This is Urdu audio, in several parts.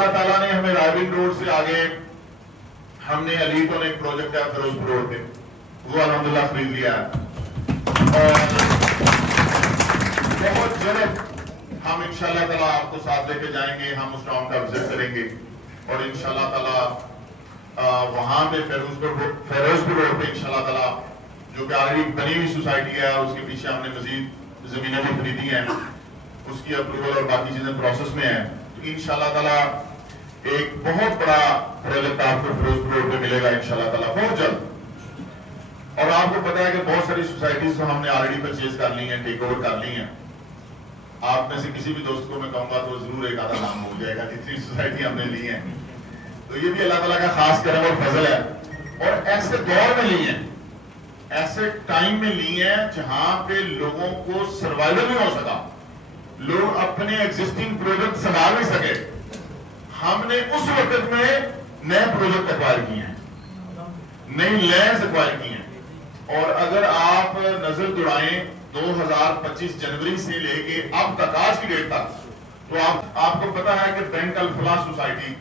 اللہ تعالیٰ نے ہمیں رائبن روڈ سے آگے ہم نے علیٹوں نے ایک پروجیکٹ ہے فیروزپور روڈ پہ، وہ الحمدللہ خرید لیا ہے، اور بہت جلد ہم انشاءاللہ تعالیٰ آپ کو ساتھ لے کے جائیں گے، ہم اس ٹاؤن کا وزٹ کریں گے، اور انشاءاللہ تعالیٰ وہاں پہ فیروزپور روڈ پہ انشاءاللہ تعالیٰ جو کہ آلریڈی بنی ہوئی سوسائٹی ہے، اس کے پیچھے ہم نے مزید زمینیں بھی خریدی ہیں، اس کی اپروول اور باقی چیزیں پروسیس میں ہیں، تو انشاءاللہ تعالیٰ ایک بہت بڑا پروجیکٹ آپ کو فیروزپور روڈ پہ ملے گا انشاءاللہ تعالیٰ بہت جلد۔ اور آپ کو پتا ہے کہ بہت ساری سوسائٹیز تو ہم نے آلریڈی پرچیز کر لی ہیں، ٹیک اوور کر لی ہیں، آپ میں سے کسی بھی دوست کو میں کہوں گا تو ضرور ایک آدھا نام ہو جائے گا جتنی سوسائٹی ہم نے لی ہیں، تو یہ بھی اللہ تعالیٰ کا خاص کرم اور فضل ہے، اور ایسے دور میں لی ہیں، ایسے ٹائم میں لی ہیں جہاں پہ لوگوں کو سروائیول نہیں ہو سکا، لوگ اپنے ایگزسٹنگ پروجیکٹ سنبھال نہیں سکے، ہم نے اس وقت میں نئے پروجیکٹ ایکوائر کیے ہیں، نئی لینڈز ایکوائر کی ہیں، اور اگر آپ نظر دوڑائیں 2025 جنوری سے لے کے اب تک آج کی ڈیٹ تک، تو آپ کو پتا ہے کہ بینک الفلاح سوسائٹی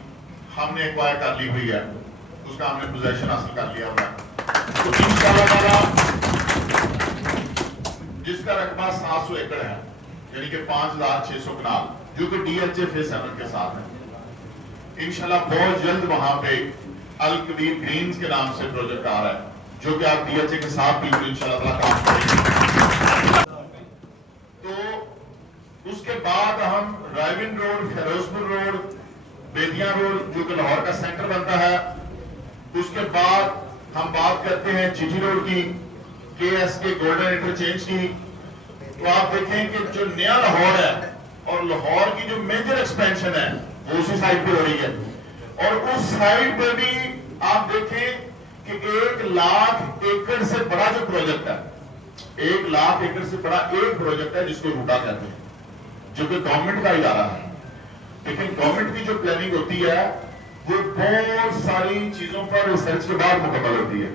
ہم نے ایکوائر کر لی ہوئی ہے، اس کا ہم نے پوزیشن حاصل کر لیا ہوا ہے، تو انشاءاللہ تعالیٰ جس کا رقبہ 700 ایکڑ ہے، یعنی کہ 5600 کنال، جو کہ ڈی ایچ اے فیز 7 کے ساتھ ہے، انشاءاللہ بہت جلد وہاں پہ الکبیر گرینز کے نام سے پروجیکٹ آ رہا ہے، جو کہ آپ ڈی ایچ اے کے ساتھ بالکل انشاءاللہ تعالیٰ کام کریں گے۔ تو اس کے بعد ہم رائبن روڈ، فیروزپور روڈ، بیدیاں روڈ جو کہ لاہور کا سینٹر بنتا ہے، اس کے بعد ہم بات کرتے ہیں جی ٹی روڈ کی، کے ایس کے گولڈن انٹرچینج کی، تو آپ دیکھیں کہ جو نیا لاہور ہے اور لاہور کی جو میجر ایکسپینشن ہے وہ اسی سائڈ پہ ہو رہی ہے، اور اس سائڈ پہ بھی آپ دیکھیں کہ 1,00,000 ایکڑ سے بڑا جو پروجیکٹ ہے، 1,00,000 ایکڑ سے بڑا ایک پروجیکٹ ہے جس کو روٹا کہتے ہیں، جو کہ گورنمنٹ کا ادارہ ہے۔ لیکن گورنمنٹ کی جو پلاننگ ہوتی ہے وہ بہت ساری چیزوں پر ریسرچ کے بعد مکمل ہوتی ہے،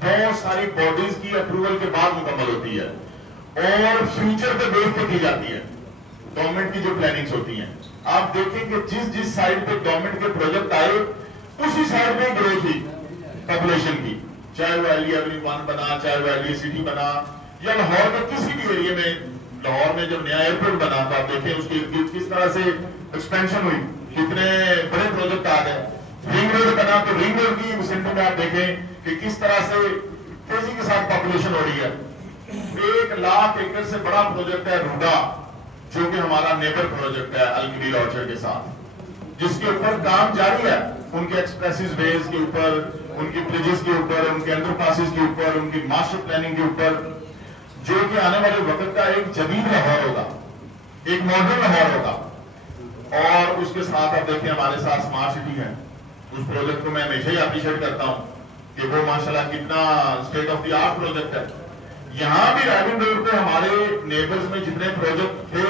بہت ساری باڈیز کی اپروول کے بعد مکمل ہوتی ہے، اور فیوچر پہ بیس پہ کی جاتی ہے گورنمنٹ کی جو پلاننگز ہوتی ہیں۔ آپ دیکھیں کہ جس سائڈ پہ گورنمنٹ کے پروجیکٹ آئے اسی سائڈ پہ گروتھ ہوئی پاپولیشن کی، چاہے وہ ایلی ایونیو 1 بنا، چاہے وہ ایلی سٹی بنا، یا لاہور کے کسی بھی ایریے میں، لاہور میں جب نیا ایئرپورٹ بنا تو آپ دیکھیں اس کی کس طرح سے ایکسپینشن ہوئی، کتنے بڑے پروجیکٹ آ گئے، رنگ روڈ بنا تو رنگ روڈ کی وسینٹی میں آپ دیکھیں کہ کس طرح سے تیزی کے ساتھ پاپولیشن ہو رہی ہے۔ 1,00,000 ایکڑ سے بڑا پروجیکٹ ہے روڈا، جو کہ ہمارا نیبر پروجیکٹ ہے الکبیر آرچرڈ کے ساتھ، جس کے اوپر کام جاری ہے، ان کے ایکسپریسز ویز کے اوپر، ان کی بریجز کے اوپر، ان کے انڈر پاسز کے اوپر، ان کی ماسٹر پلاننگ کے اوپر، جو کہ آنے والے وقت کا ایک جدید لاہور ہوگا، ایک ماڈرن لاہور ہوگا۔ اور اس کے ساتھ آپ دیکھیں ہمارے ساتھ سمارٹ سٹی ہے، اس پروجیکٹ کو میں ہمیشہ ہی اپریشیٹ کرتا ہوں کہ وہ ماشاءاللہ کتنا state of the art project ہے۔ یہاں بھی رائبن روڈ پہ ہمارے نیبرز میں جتنے پروجیکٹ تھے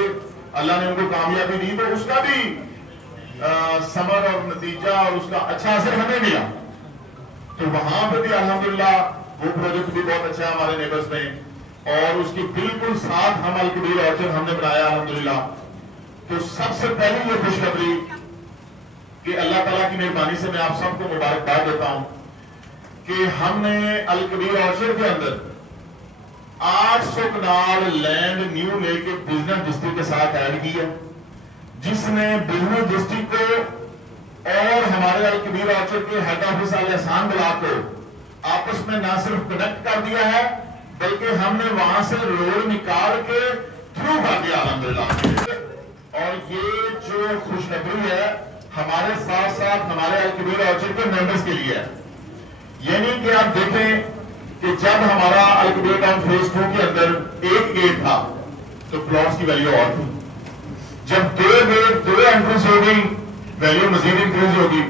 اللہ نے ان کو کامیابی دی، تو اس کا بھی ثمر اور نتیجہ اور اس کا اچھا اثر ہمیں ملا، تو وہاں پہ بھی الحمدللہ وہ پروجیکٹ بھی بہت اچھا ہے ہمارے نیبرز میں، اور اس کی بالکل ساتھ ہم الکبیر آرچرڈ ہم نے بنایا الحمدللہ۔ تو سب سے پہلی یہ خوشخبری کہ اللہ تعالیٰ کی مہربانی سے میں آپ سب کو مبارکباد دیتا ہوں کہ ہم نے الکبیر آرچرڈ کے اندر 800 کنال لینڈ نیو لے کے بزنس ڈسٹرکٹ کے ساتھ ایڈ کی ہے، جس نے بزنس ڈسٹرکٹ کو اور ہمارے الکبیر آرچرڈ کے ہیڈ آفس احسان بلاک کو آپس میں نہ صرف کنیکٹ کر دیا ہے، بلکہ ہم نے وہاں سے روڈ نکال کے تھرو کر دیا الحمدللہ۔ اور یہ جو خوشخبری ہے ہمارے ساتھ ساتھ ہمارے الکبیر آرچرڈ کے ممبرز کے لیے ہے، یعنی کہ آپ دیکھیں کہ جب ہمارا الکبیر ٹاؤن فیز 2 کے اندر ایک گیٹ تھا تو پلاٹس کی ویلیو اور تھی، جب 2 گیٹ 2 انٹرنس ہو گئی ویلیو مزید انکریز ہوگی،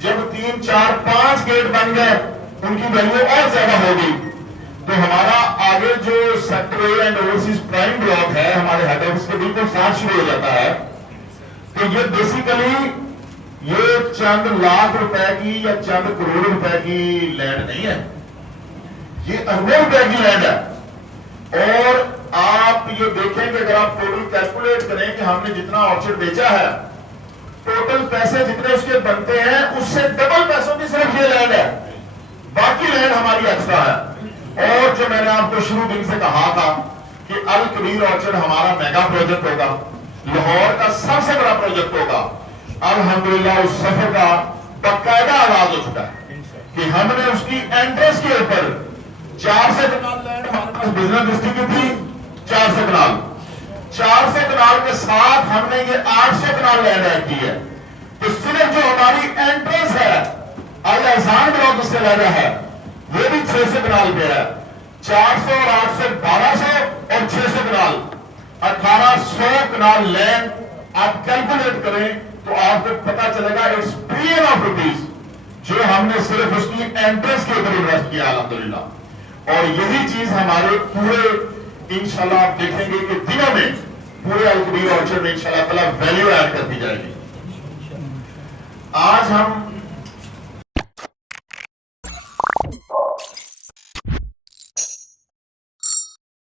جب 3 4 5 گیٹ بن گئے ان کی ویلیو اور زیادہ ہو گئی۔ تو ہمارا آگے جو sector a and overseas prime block ہے ہمارے ہیڈ آفس کے بالکل ساتھ شروع ہو جاتا ہے، تو یہ بیسیکلی یہ چند لاکھ روپے کی یا چند کروڑ روپے کی لینڈ نہیں ہے، یہ اربوں روپے کی لینڈ ہے۔ اور آپ یہ دیکھیں کہ اگر آپ ٹوٹل کیلکولیٹ کریں کہ ہم نے جتنا آرچرڈ بیچا ہے ٹوٹل پیسے جتنے اس کے بنتے ہیں اس سے ڈبل پیسوں کی صرف یہ لینڈ ہے، باقی لینڈ ہماری ایکسٹرا ہے۔ اور جو میں نے آپ کو شروع دن سے کہا تھا کہ الکبیر آرچرڈ ہمارا میگا پروجیکٹ ہوگا، لاہور کا سب سے بڑا پروجیکٹ ہوگا، الحمدللہ اس سفر کا باقاعدہ آغاز ہو چکا ہے کہ ہم نے اس کی انٹرنس کے اوپر 400 کنال لینڈ ہمارے پاس بزنس ڈسٹرکٹ کی تھی، 400 کنال، 400 کنال کے ساتھ ہم نے یہ 800 کنال لینڈ ایڈ کی ہے۔ تو صرف جو ہماری انٹرنس ہے الاحسان بلاک سے لینڈ ہے وہ بھی 600 کنال پہ ہے، 400 اور 800 1200 اور 600 کنال 1800 کنال لینڈ آپ کیلکولیٹ کریں تو آپ کو پتا چلے گا اٹس بلین آف روپیز جو ہم نے صرف اس کی انٹرنس کے اوپر انویسٹ کیا الحمدللہ۔ اور یہی چیز ہمارے پورے انشاءاللہ آپ دیکھیں گے کہ دنوں میں پورے الکبیر آرچرڈ میں انشاءاللہ تعالی ویلیو ایڈ کرتی جائے گی۔ آج ہم